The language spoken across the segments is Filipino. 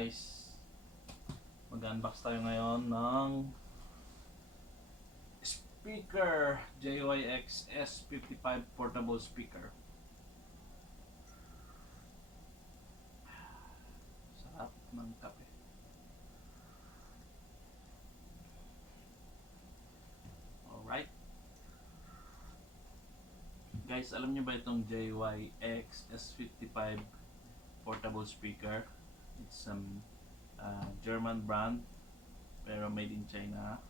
guys, mag-unbox tayo ngayon ng speaker JYX S55 portable speaker. Sarap ng kape. Alright guys, alam niyo ba itong JYX S55 portable speaker? It's German brand pero made in China.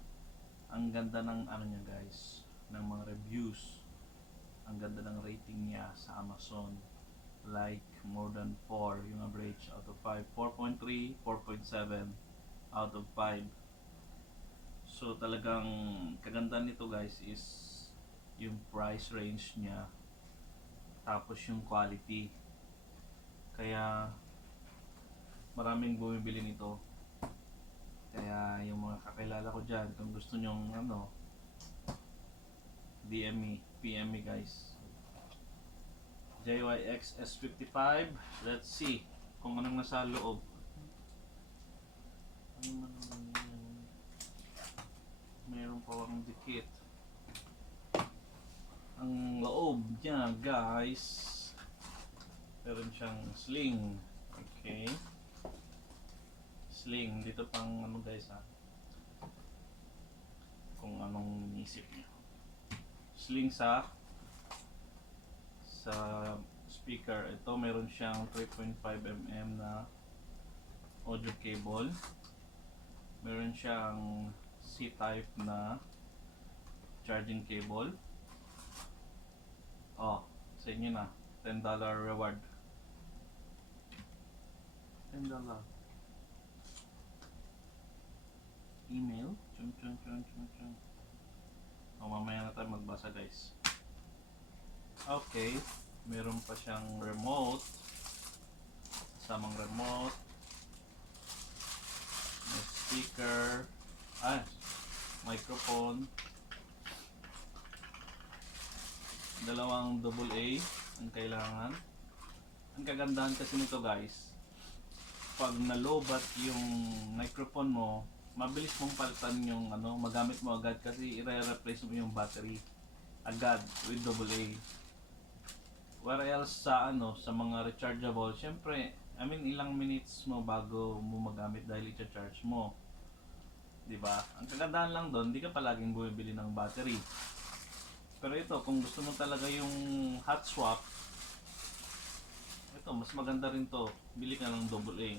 Ang ganda ng ano niya guys, ng mga reviews. Ang ganda ng rating niya sa Amazon. Like more than 4 yung average out of 5. 4.3, 4.7 out of 5. So talagang kaganda nito guys is yung price range niya, tapos yung quality. Kaya maraming bumibili nito. Kaya yung mga kakilala ko dyan, kung gusto nyong DM me, PM me guys. JYX S55. Let's see kung anong nasa loob. Ano man naman yan? Meron pa akong dikit. Ang loob niya guys, meron siyang sling. Okay, sling. Dito pang ano guys kung anong isip niyo. Sling sa speaker. Ito meron siyang 3.5mm na audio cable. Meron siyang C-type na charging cable. Sa inyo na, $10 reward. $10 email. Chung. Mamaya na tayo magbasa guys. Okay, meron pa siyang remote. Kasamang remote. May speaker. Microphone. Dalawang AA ang kailangan. Ang kagandahan kasi nito guys, pag nalobat yung microphone mo, mabilis mong palitan yung magamit mo agad kasi i-replace mo yung battery agad with AA. Whereas sa mga rechargeable, syempre, ilang minutes mo bago mo magamit dahil i-charge mo. 'Di ba? Ang kagandahan lang doon, hindi ka palaging bumibili ng battery. Pero ito, kung gusto mo talaga yung hot swap, ito, mas maganda rin to. Bili ka ng AA.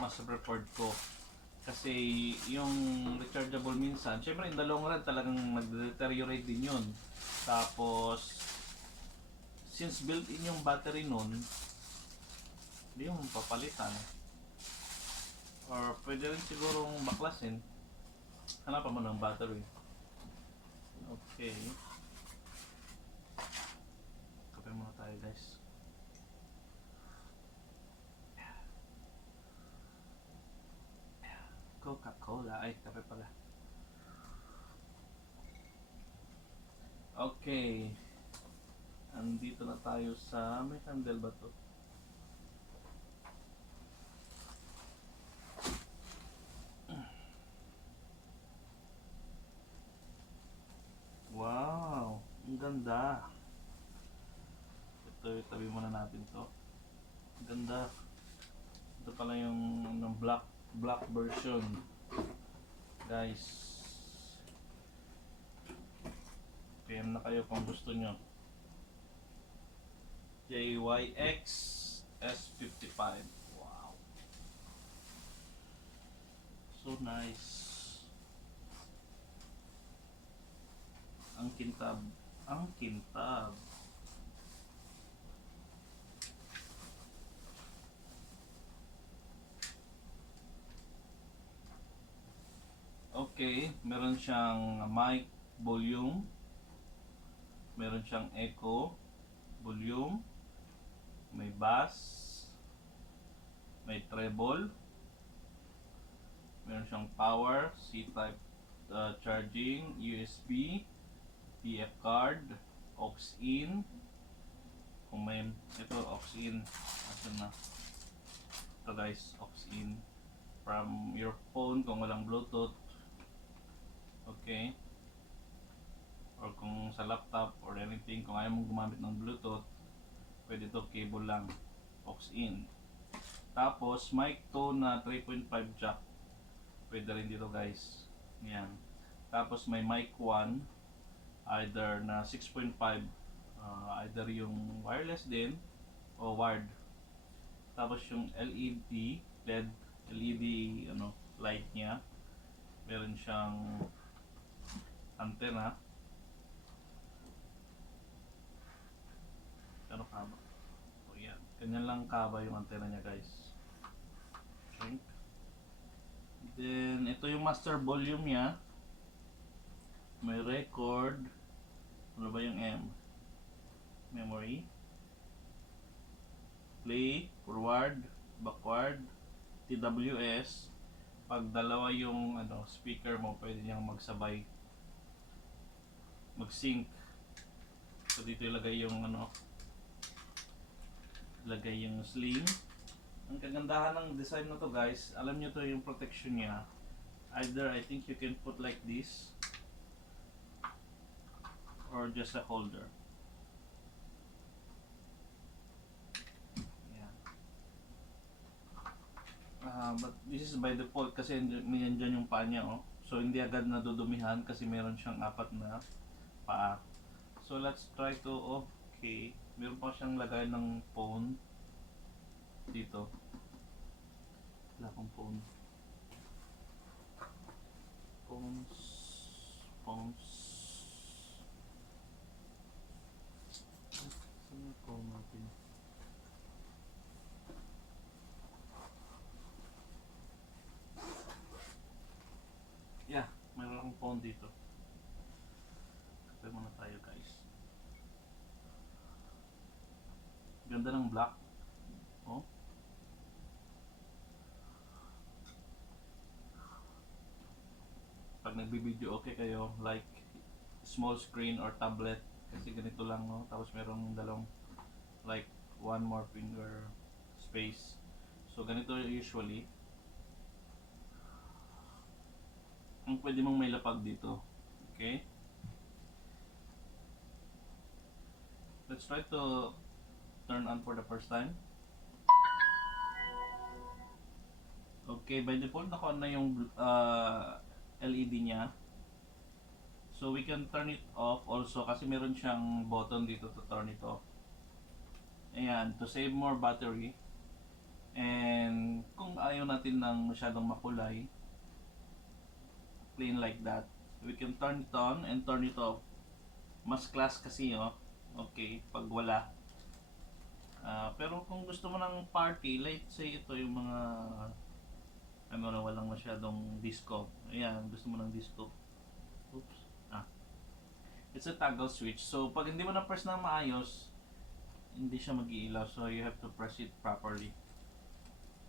Mas preferred ko. Kasi yung rechargeable minsan, syempre in the long run talagang nag-deteriorate din yun. Tapos, since built-in yung battery nun, hindi yung papalitan. Or pwede rin sigurong baklasin. Hanapan mo ng battery. Okay. Kape muna tayo guys. Coca-Cola. Ay, kape pala. Okay. Andito na tayo sa... May candle ba to? Wow! Ang ganda! Ito, itabi muna natin to. Ang ganda. Ito pala yung black version. Guys, PM na kayo kung gusto nyo. JYX S55. Wow! So nice. Ang kintab. Ang kintab. Okay, meron siyang mic volume. Meron siyang echo volume. May bass. May treble. Meron siyang power, C-type charging, USB, PF card, aux in. Kung may ito aux in, asan na? Ito guys, aux in from your phone kung walang Bluetooth. Okay? Or kung sa laptop or anything, kung ayaw mong gumamit ng Bluetooth, pwede to cable lang, aux in. Tapos mic 2 na 3.5 jack, pwede rin dito guys. Yan. Tapos may mic 1 either na 6.5, either yung wireless din o wired. Tapos yung LED ano light niya, meron siyang antenna. Ano kaba? O yan. Ganyan lang kaba yung antenna niya guys. Okay. Then ito yung master volume niya. May record. Ano ba yung M? Memory. Play, forward, backward, TWS. Pag dalawa yung ano, speaker mo, pwede niyang magsabay, mag-sync. So dito ilagay yung ano, ilagay yung sling. Ang kagandahan ng design na to guys, alam nyo to yung protection niya. Either I think you can put like this or just a holder. But this is by default kasi yan dyan yung paa niya, oh. So hindi agad nadudumihan kasi meron siyang 4 na paa. So let's try to, okay, meron pa siyang lagay ng phone dito. Wala akong phone. Phones. Saan yung phone natin? Yeah, meron akong phone dito. Kapag muna tayo guys. Ganda ng black. Oh. Pag nagbibideo okay kayo, like small screen or tablet. Kasi ganito lang, no? Tapos merong dalawang, like one more finger space. So ganito usually. Ang pwede mong may lapag dito. Okay? Let's try to turn on for the first time. Okay, by default naka-on na yung LED niya. So we can turn it off also kasi meron siyang button dito to turn it off. Ayan, to save more battery. And kung ayaw natin ng masyadong makulay, plain like that, we can turn it on and turn it off. Mas class kasi, oh. Okay, pag wala. Pero kung gusto mo ng party, let's say ito yung mga ano na walang masyadong disco. Ayan, gusto mo ng disco. Oops. It's a toggle switch. So pag hindi mo na press na maayos, hindi siya mag-iilaw. So you have to press it properly.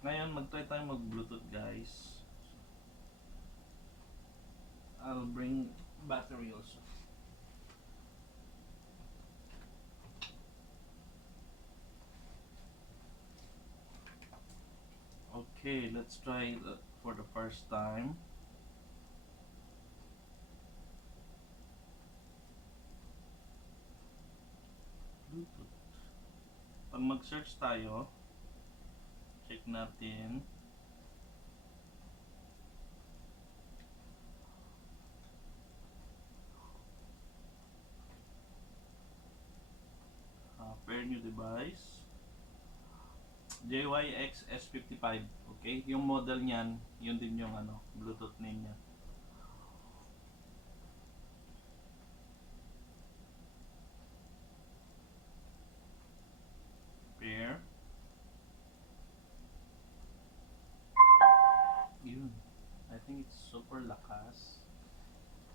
Ngayon, mag-try tayo mag-Bluetooth guys. I'll bring battery also. Okay, let's try that for the first time. Bluetooth. Pag mag-search tayo, check natin. Pair new device. JYX S55. Okay, yung model niyan, yun din yung ano, Bluetooth name niya. Pair. Yun. I think it's super lakas.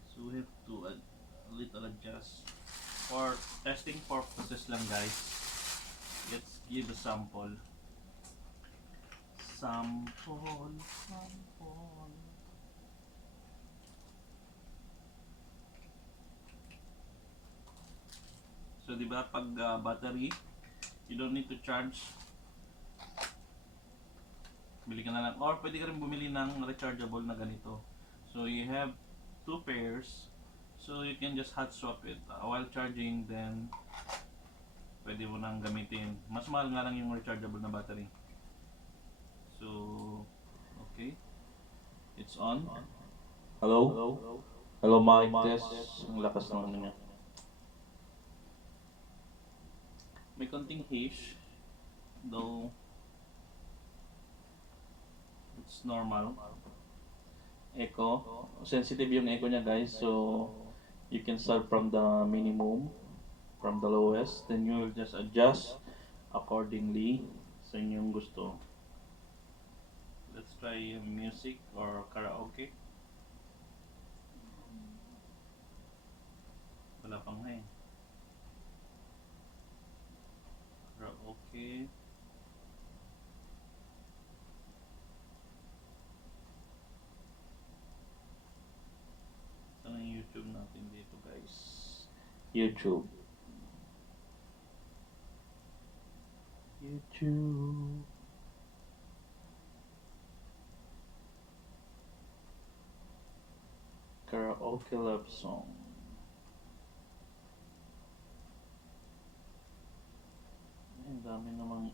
So we have to a little adjust. For testing purposes lang guys. Let's give a sample. Sample. So di ba pag battery, you don't need to charge. Bili ka na lang. Or pwede ka rin bumili ng rechargeable na ganito. So you have two pairs. So you can just hot swap it while charging, then pwede mo nang gamitin. Mas mahal nga lang yung rechargeable na battery. So, okay. It's on. Hello? Hello, mic test. Ang lakas ng ano niya. May konting hiss. Though, it's normal. Echo. Sensitive yung echo niya, guys. So, you can start from the minimum, from the lowest. Then you will just adjust accordingly sa inyong gusto. Let's try music or karaoke. Wala pang nga eh. Karaoke. Saan ang YouTube natin dito, guys? YouTube. YouTube. Karaoke love song. Ang dami namang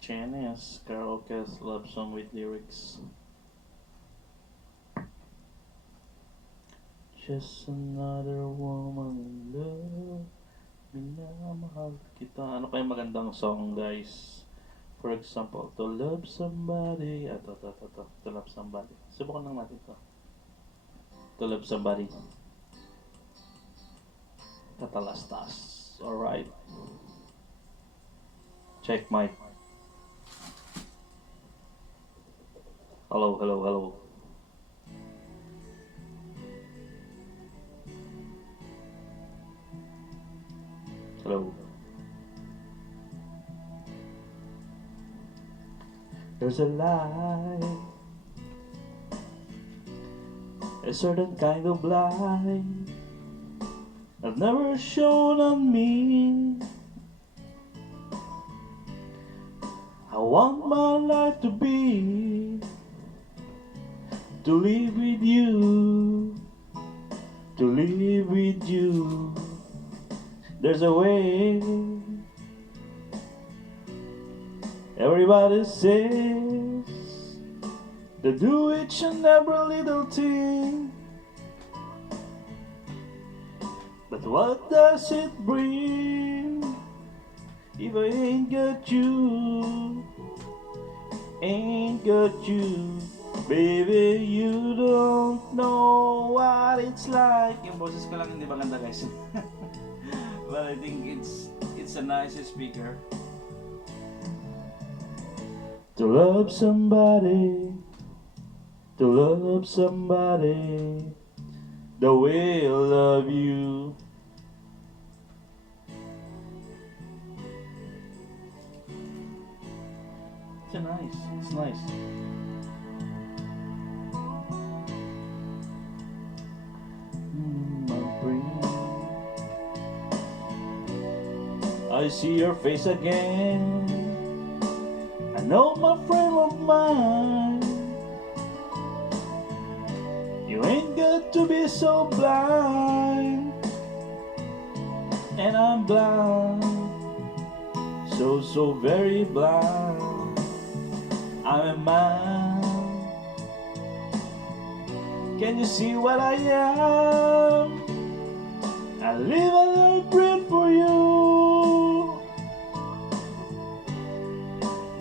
Chenas karaoke love song with lyrics. Just another woman in love. Minamahal kita. Ano kayong magandang song, guys? For example, to love somebody. To love somebody. Subukan lang natin to. To love somebody. Katalastas. Alright. Check mic. Hello, hello, hello. Hello. There's a light, a certain kind of light I've never shown on me. I want my life to be, to live with you, to live with you. There's a way. Everybody says they do each and every little thing, but what does it bring if I ain't got you? Ain't got you, baby, you don't know what it's like. Yung boses ko lang hindi maganda, guys. But I think it's a nice speaker. To love somebody, to love somebody the way I love you. It's nice. My brain. I see your face again. I know, my friend of mine, you ain't got to be so blind. And I'm blind, so very blind. I'm a man. Can you see what I am? I live and I breathe for you.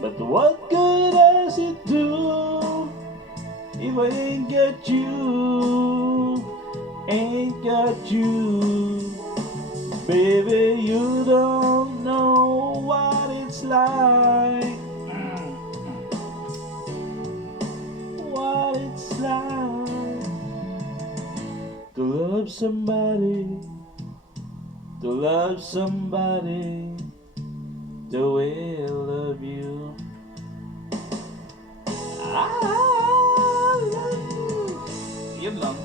But what good does it do if I ain't got you? Ain't got you, baby, you don't know what it's like. What it's like to love somebody, to love somebody the way I love you. I love you. Yun lang.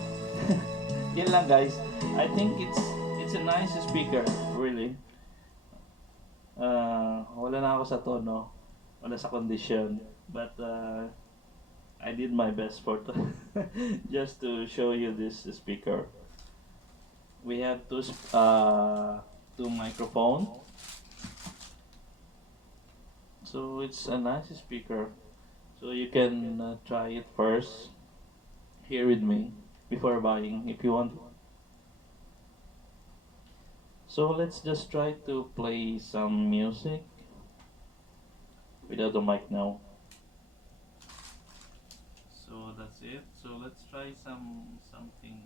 Yun lang, guys. I think it's a nice speaker, really. Wala na ako sa tono. wala sa condition. But I did my best for to just to show you this speaker. We have two microphone, so it's a nice speaker. So you can try it first here with me before buying if you want. So let's just try to play some music without the mic now. So that's it. So let's try something.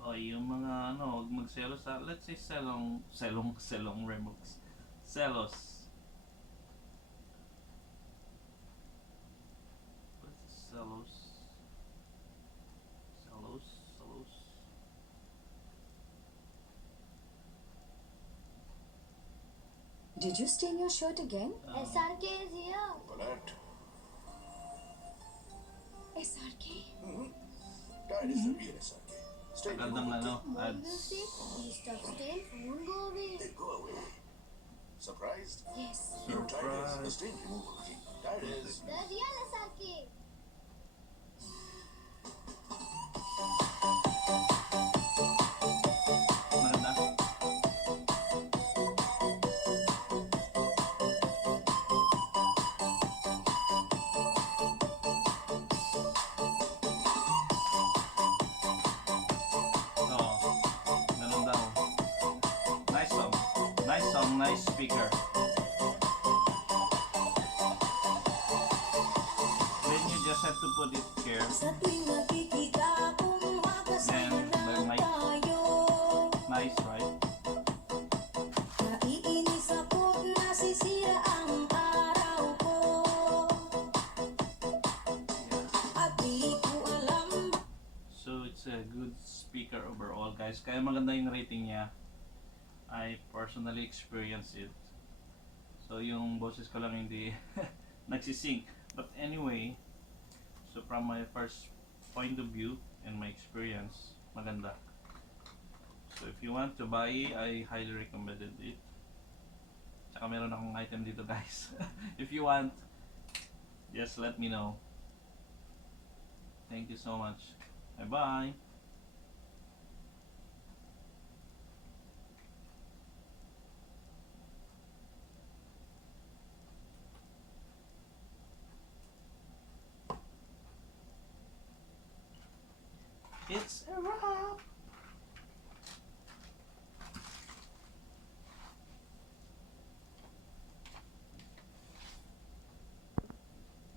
Oh, yung mga ano, huwag magselos sa, let's say selong remix. Selos. What's selos? Selos. Did you stain your shirt again? SRK is here. Correct. SRK? Dad is the real SRK. Stay Tagal ng ano, More ads. music. Please stop staying. Phone go away. They go away. Surprised? Yes. No, Dad is the Surprise. stain removal king. Dad is. The real SRK. Maganda. Oo, ganun daw. Nice song. Nice song, nice speaker. Then you just have to put it here. Sa tuwing nakikita kong makasama Then, the mic. tayo, Nice, right? naiinis ako't nasisira ang araw ko. At di ko alam So it's a good speaker overall, guys. Kaya maganda yung rating niya. I personally experienced it. So yung boses ko lang hindi nagsisync. But anyway, so from my first point of view and my experience, maganda. So if you want to buy, I highly recommended it. Tsaka meron akong item dito, guys. If you want, just let me know. Thank you so much. Bye-bye. It's a wrap.